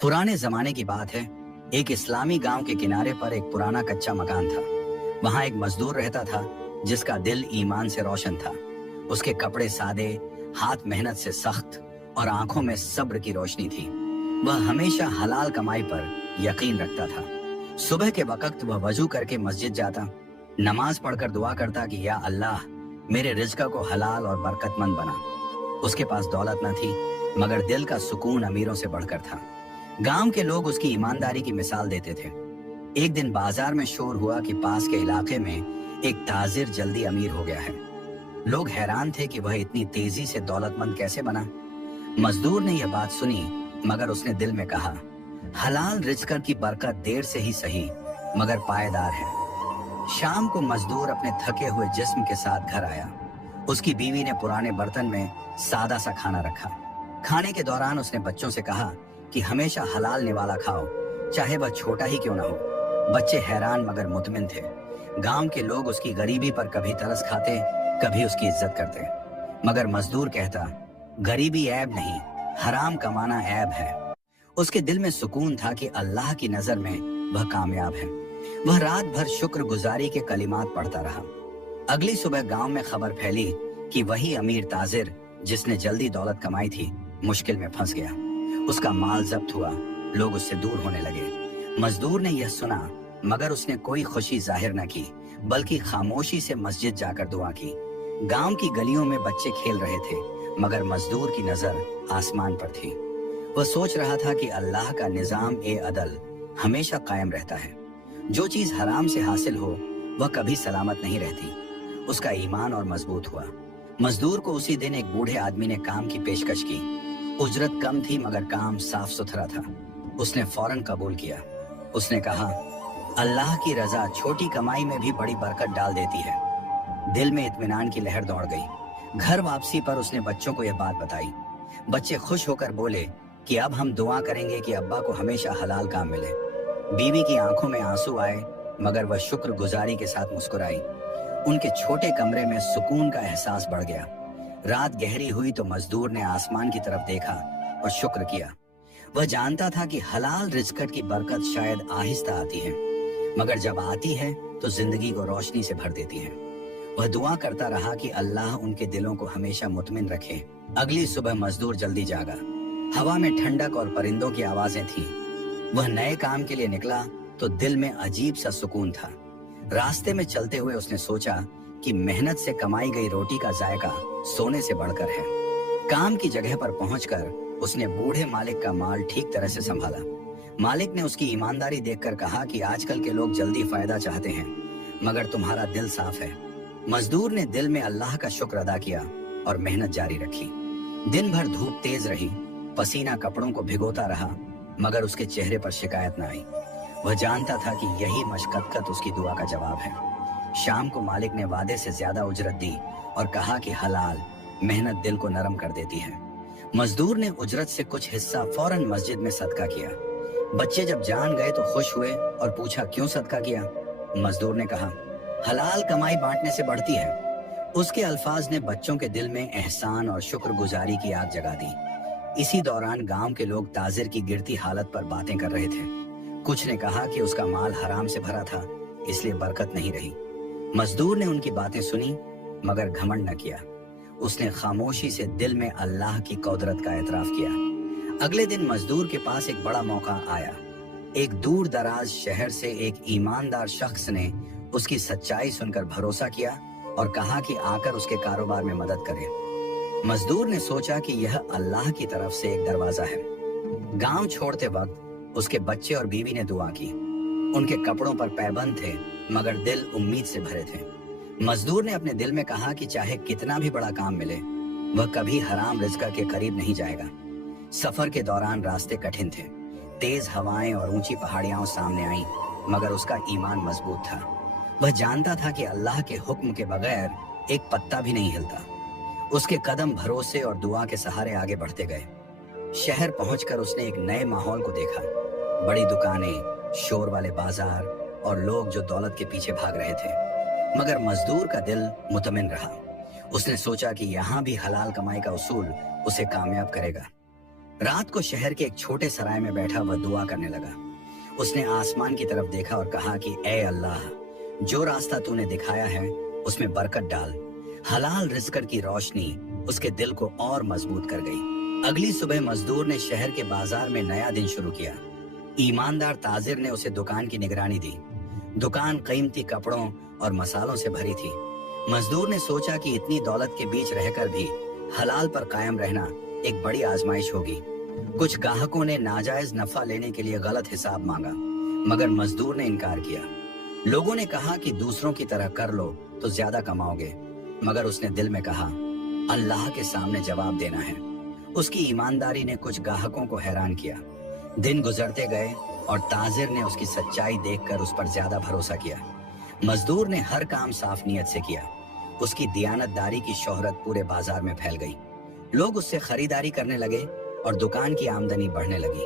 पुराने जमाने की बात है। एक इस्लामी गांव के किनारे पर एक पुराना कच्चा मकान था। वहां एक मजदूर रहता था जिसका दिल ईमान से रोशन था। उसके कपड़े सादे, हाथ मेहनत से सख्त और आंखों में सब्र की रोशनी थी। वह हमेशा हलाल कमाई पर यकीन रखता था। सुबह के वक्त वह वजू करके मस्जिद जाता, नमाज पढ़कर दुआ करता कि या अल्लाह मेरे रिज़्क़ को हलाल और बरकतमंद बना। उसके पास दौलत न थी, मगर दिल का सुकून अमीरों से बढ़कर था। गांव के लोग उसकी ईमानदारी की मिसाल देते थे। एक दिन बाजार में शोर हुआ कि पास के इलाके में एक ताजिर जल्दी अमीर हो गया है। लोग हैरान थे कि वह इतनी तेजी से दौलतमंद कैसे बना। मजदूर ने यह बात सुनी, मगर उसने दिल में कहा, हलाल रिज़्क़ की बरकत देर से ही सही मगर पायदार है। शाम को मजदूर अपने थके हुए जिस्म के साथ घर आया। उसकी बीवी ने पुराने बर्तन में सादा सा खाना रखा। खाने के दौरान उसने बच्चों से कहा कि हमेशा हलाल निवाला खाओ, चाहे वह छोटा ही क्यों ना हो। बच्चे हैरान मगर मुतमिन थे। गांव के लोग उसकी गरीबी पर कभी तरस खाते, कभी उसकी इज्जत करते, मगर मजदूर कहता, गरीबी ऐब नहीं, हराम कमाना ऐब है। उसके दिल में सुकून था कि अल्लाह की नजर में वह कामयाब है। वह रात भर शुक्रगुजारी के कलिमात पढ़ता रहा। अगली सुबह गांव में खबर फैली कि वही अमीर ताजिर जिसने जल्दी दौलत कमाई थी, मुश्किल में फंस गया। उसका माल जब्त हुआ, लोग उससे दूर होने लगे। मजदूर ने यह सुना, मगर उसने कोई खुशी जाहिर न की, बल्कि खामोशी से मस्जिद जाकर दुआ की। गांव की गलियों में बच्चे खेल रहे थे, मगर मजदूर की नजर आसमान पर थी। वह सोच रहा था कि अल्लाह का निजाम ए अदल हमेशा कायम रहता है। जो चीज हराम से हासिल हो वह कभी सलामत नहीं रहती। उसका ईमान और मजबूत हुआ। मजदूर को उसी दिन एक बूढ़े आदमी ने काम की पेशकश की। उजरत कम थी, मगर काम साफ सुथरा था। उसने फौरन कबूल किया। उसने कहा, अल्लाह की रजा छोटी कमाई में भी बड़ी बरकत डाल देती है। दिल में इत्मीनान की लहर दौड़ गई। घर वापसी पर उसने बच्चों को यह बात बताई। बच्चे खुश होकर बोले कि अब हम दुआ करेंगे कि अब्बा को हमेशा हलाल काम मिले। बीवी की आंखों में आंसू आए, मगर वह शुक्रगुजारी के साथ मुस्कुराई। उनके छोटे कमरे में सुकून का एहसास बढ़ गया। रात गहरी हुई तो मजदूर ने आसमान की तरफ देखा और शुक्र किया। वह जानता था कि हलाल रिज़्क़ की बरकत शायद आहिस्ता आती है, मगर जब आती है तो जिंदगी को रोशनी से भर देती है। वह दुआ करता रहा कि अल्लाह उनके दिलों को हमेशा मुतमिन रखे। अगली सुबह मजदूर जल्दी जागा। हवा में ठंडक और परिंदों की आवाजें थीं। वह नए काम के लिए निकला तो दिल में अजीब सा सुकून था। रास्ते में चलते हुए उसने सोचा कि मेहनत से कमाई गई रोटी का जायका सोने से बढ़कर है। काम की जगह पर पहुंचकर उसने बूढ़े मालिक का माल ठीक तरह से संभाला। मालिक ने उसकी ईमानदारी देखकर कहा कि आजकल के लोग जल्दी फायदा चाहते हैं, मगर तुम्हारा दिल साफ है। मजदूर ने दिल में अल्लाह का शुक्र अदा किया और मेहनत जारी रखी। दिन भर धूप तेज रही, पसीना कपड़ों को भिगोता रहा, मगर उसके चेहरे पर शिकायत न आई। वह जानता था कि यही मशक्कत उसकी दुआ का जवाब है। शाम को मालिक ने वादे से ज्यादा उजरत दी और कहा कि हलाल मेहनत दिल को नरम कर देती है। मजदूर ने उजरत से कुछ हिस्सा फौरन मस्जिद में सदका किया। बच्चे जब जान गए तो खुश हुए और पूछा, क्यों सदका किया? मजदूर ने कहा, हलाल कमाई बांटने से बढ़ती है। उसके अल्फाज ने बच्चों के दिल में एहसान और शुक्रगुजारी की आग जगा दी। इसी दौरान गांव के लोग ताजिर की गिरती हालत पर बातें कर रहे थे। कुछ ने कहा कि उसका माल हराम से भरा था, इसलिए बरकत नहीं रही। मजदूर ने उनकी बातें सुनी, मगर घमंड न किया। उसने खामोशी से दिल में अल्लाह की कुदरत का एतराफ किया। अगले दिन मजदूर के पास एक बड़ा मौका आया। एक दूर दराज शहर से एक ईमानदार शख्स ने उसकी सच्चाई सुनकर भरोसा किया और कहा कि आकर उसके कारोबार में मदद करे। मजदूर ने सोचा कि यह अल्लाह की तरफ से एक दरवाजा है। गांव छोड़ते वक्त उसके बच्चे और बीवी ने दुआ की। उनके कपड़ों पर पैबंद थे, मगर दिल उम्मीद से भरे थे। मजदूर ने अपने दिल में कहा कि चाहे कितना भी बड़ा काम मिले, वह कभी हराम रिज़्क़ के करीब नहीं जाएगा। सफर के दौरान रास्ते कठिन थे। तेज हवाएं और ऊंची पहाड़ियां सामने आईं, मगर उसका ईमान मजबूत था। वह जानता था कि अल्लाह के हुक्म के बगैर एक पत्ता भी नहीं हिलता। उसके कदम भरोसे और दुआ के सहारे आगे बढ़ते गए। शहर पहुंचकर उसने एक नए माहौल को देखा। बड़ी दुकानें, शोर वाले बाजार और लोग जो दौलत के पीछे भाग रहे थे, मगर मजदूर का दिल मुतमिन रहा। उसने सोचा कि यहाँ भी हलाल कमाई का उसूल उसे कामयाब करेगा। रात को शहर के एक छोटे सराय में बैठा वह दुआ करने लगा। उसने आसमान की तरफ देखा और कहा कि ऐ अल्लाह, जो रास्ता तूने दिखाया है उसमें बरकत डाल। हलाल रिज़्क की रोशनी उसके दिल को और मजबूत कर गई। अगली सुबह मजदूर ने शहर के बाजार में नया दिन शुरू किया। ईमानदार ताजिर ने उसे दुकान की निगरानी दी। दुकान कीमती कपड़ों और मसालों से भरी थी। मजदूर ने सोचा कि इतनी दौलत के बीच रहकर भी हलाल पर कायम रहना एक बड़ी आजमाइश होगी। कुछ ग्राहकों ने नाजायज नफा लेने के लिए गलत हिसाब मांगा, मगर मजदूर ने इनकार किया। लोगों ने कहा कि दूसरों की तरह कर लो तो ज्यादा कमाओगे, मगर उसने दिल में कहा अल्लाह के सामने जवाब देना है। उसकी ईमानदारी ने कुछ ग्राहकों को हैरान किया। दिन गुजरते गए और ताजिर ने उसकी सच्चाई देखकर उस पर ज्यादा भरोसा किया। मजदूर ने हर काम साफ नीयत से किया। उसकी दियानतदारी की शोहरत पूरे बाजार में फैल गई। लोग उससे खरीदारी करने लगे और दुकान की आमदनी बढ़ने लगी।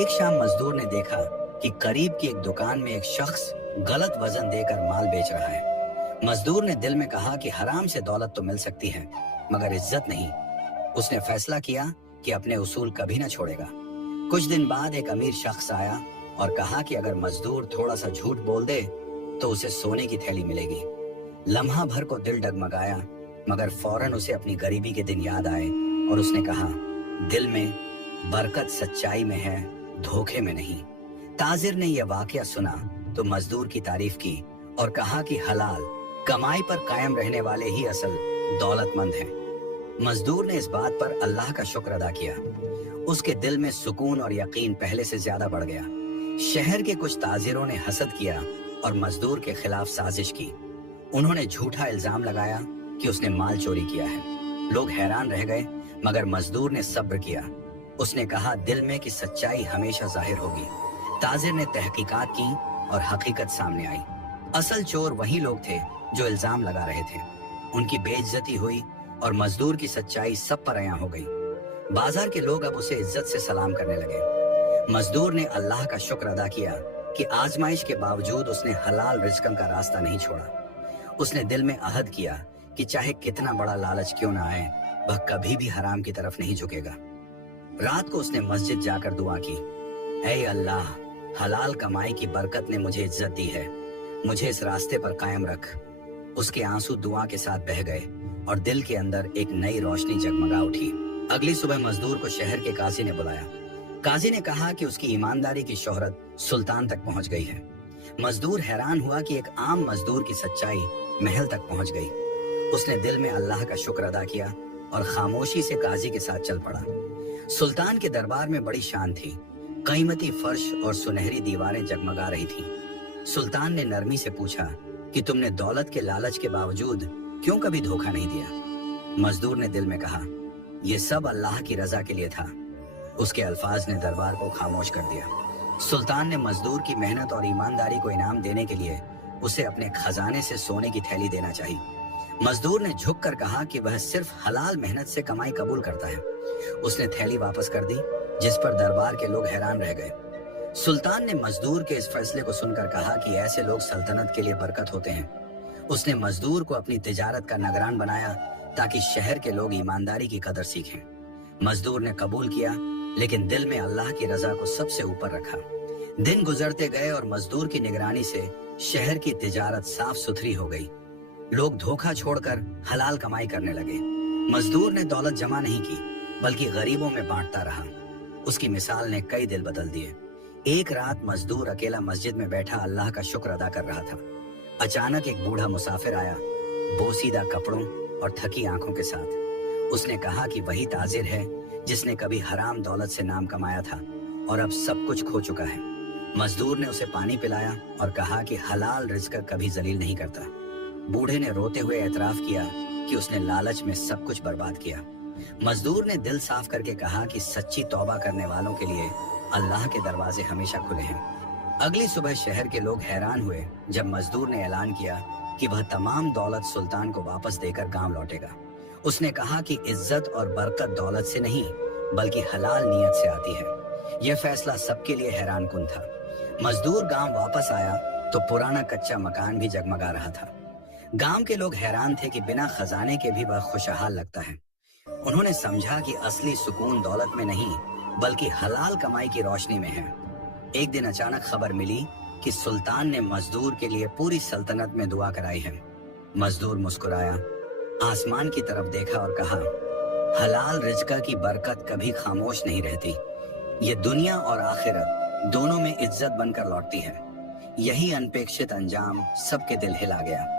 एक शाम मजदूर ने देखा कि करीब की एक दुकान में एक शख्स गलत वजन देकर माल बेच रहा है। मजदूर ने दिल में कहा कि हराम से दौलत तो मिल सकती है, मगर इज्जत नहीं। उसने फैसला किया कि अपने उसूल कभी न छोड़ेगा। कुछ दिन बाद एक अमीर शख्स आया और कहा कि अगर मजदूर थोड़ा सा झूठ बोल दे तो उसे सोने की थैली मिलेगी। लम्हा भर को दिल डगमगाया, मगर फौरन उसे अपनी गरीबी के दिन याद आए और उसने कहा, दिल में बरकत सच्चाई में है, धोखे में नहीं। ताजिर ने यह वाकया सुना तो मजदूर की तारीफ की और कहा कि हलाल कमाई पर कायम रहने वाले ही असल दौलतमंद हैं। मजदूर ने इस बात पर अल्लाह का शुक्र अदा किया। उसके दिल में सुकून और यकीन पहले से ज्यादा बढ़ गया। शहर के कुछ ताजिरों ने हसद किया और मजदूर के खिलाफ साजिश की। उन्होंने झूठा इल्जाम लगाया कि उसने माल चोरी किया है। लोग हैरान रह गए, मगर मजदूर ने सब्र किया। उसने कहा, दिल में कि सच्चाई हमेशा जाहिर होगी। ताजिर ने तहकीकात की और हकीकत सामने आई। असल चोर वही लोग थे जो इल्जाम लगा रहे थे। उनकी बेइज्जती हुई और मजदूर की सच्चाई सब पर अयां हो गई। बाजार के लोग अब उसे इज्जत से सलाम करने लगे। मजदूर ने अल्लाह का शुक्र अदा किया कि आजमाइश के बावजूद उसने हलाल रिज़्क का रास्ता नहीं छोड़ा। उसने दिल में अहद किया कि चाहे कितना बड़ा लालच क्यों ना आए, वह कभी भी हराम की तरफ नहीं झुकेगा। रात को उसने मस्जिद जाकर दुआ की, ऐ अल्लाह, हलाल कमाई की बरकत ने मुझे इज्जत दी है, मुझे इस रास्ते पर कायम रख। उसके आंसू दुआ के साथ बह गए और दिल के अंदर एक नई रोशनी जगमगा उठी। अगली सुबह मजदूर को शहर के काजी ने बुलाया। काजी ने कहा कि उसकी ईमानदारी की शोहरत सुल्तान तक पहुंच गई है। मजदूर हैरान हुआ कि एक आम मजदूर की सच्चाई महल तक पहुंच गई। उसने दिल में अल्लाह का शुक्र अदा किया और खामोशी से काजी के साथ चल पड़ा। सुल्तान के दरबार में बड़ी शान थी। कीमती फर्श और सुनहरी दीवारें जगमगा रही थीं। सुल्तान ने नरमी से पूछा कि तुमने दौलत के लालच के बावजूद क्यों कभी धोखा नहीं दिया? मजदूर ने दिल में कहा, यह सब अल्लाह की रजा के लिए था। उसके अल्फाज ने दरबार को खामोश कर दिया। सुल्तान ने मजदूर की मेहनत और ईमानदारी को इनाम देने के लिए उसे अपने खजाने से सोने की थैली देना चाहिए। मजदूर ने झुक कर कहा कि वह सिर्फ हलाल मेहनत से कमाई कबूल करता है। उसने थैली वापस कर दी, जिस पर दरबार के लोग हैरान रह गए। सुल्तान ने मजदूर के इस फैसले को सुनकर कहा कि ऐसे लोग सल्तनत के लिए बरकत होते हैं। उसने मजदूर को अपनी तिजारत का निगरान बनाया ताकि शहर के लोग ईमानदारी की कदर सीखें। मजदूर ने कबूल किया, लेकिन दिल में अल्लाह की रजा को सबसे ऊपर रखा। दिन गुजरते गए और मजदूर की निगरानी से शहर की तिजारत साफ सुथरी हो गई। लोग धोखा छोड़कर हलाल कमाई करने लगे। मजदूर ने दौलत जमा नहीं की, बल्कि गरीबों में बांटता रहा। उसकी मिसाल ने कई दिल बदल दिए। एक रात मजदूर अकेला मस्जिद में बैठा अल्लाह का शुक्र अदा कर रहा था। अचानक एक बूढ़ा मुसाफिर आया, बोसीदा कपड़ों और थकी आंखों के साथ। उसने कहा कि वही ताजिर है जिसने कभी हराम दौलत से नाम कमाया था और अब सब कुछ खो चुका है। मजदूर ने उसे पानी पिलाया और कहा कि हलाल रिज़्क कभी जलील नहीं करता। बूढ़े ने रोते हुए एतराफ किया कि उसने लालच में सब कुछ बर्बाद किया। मजदूर ने दिल साफ करके कहा कि सच्ची तौबा करने वालों के लिए अल्लाह के दरवाजे हमेशा खुले हैं। अगली सुबह शहर के लोग हैरान हुए जब मजदूर ने ऐलान किया कि वह तमाम दौलत सुल्तान को वापस देकर गांव लौटेगा। उसने कहा कि इज्जत और बरकत दौलत से नहीं, बल्कि हलाल नीयत से आती है। यह फैसला सबके लिए हैरान कुन था। मजदूर गांव वापस आया तो पुराना कच्चा मकान भी जगमगा रहा था। गांव के लोग हैरान थे कि बिना खजाने के भी वह खुशहाल लगता है। उन्होंने समझा कि असली सुकून दौलत में नहीं, बल्कि हलाल कमाई की रोशनी में है। एक दिन अचानक खबर मिली कि सुल्तान ने मजदूर के लिए पूरी सल्तनत में दुआ कराई है। मजदूर मुस्कुराया, आसमान की तरफ देखा और कहा, हलाल रिज़्क़ की बरकत कभी खामोश नहीं रहती। ये दुनिया और आखिरत दोनों में इज्जत बनकर लौटती है। यही अनपेक्षित अंजाम सबके दिल हिला गया।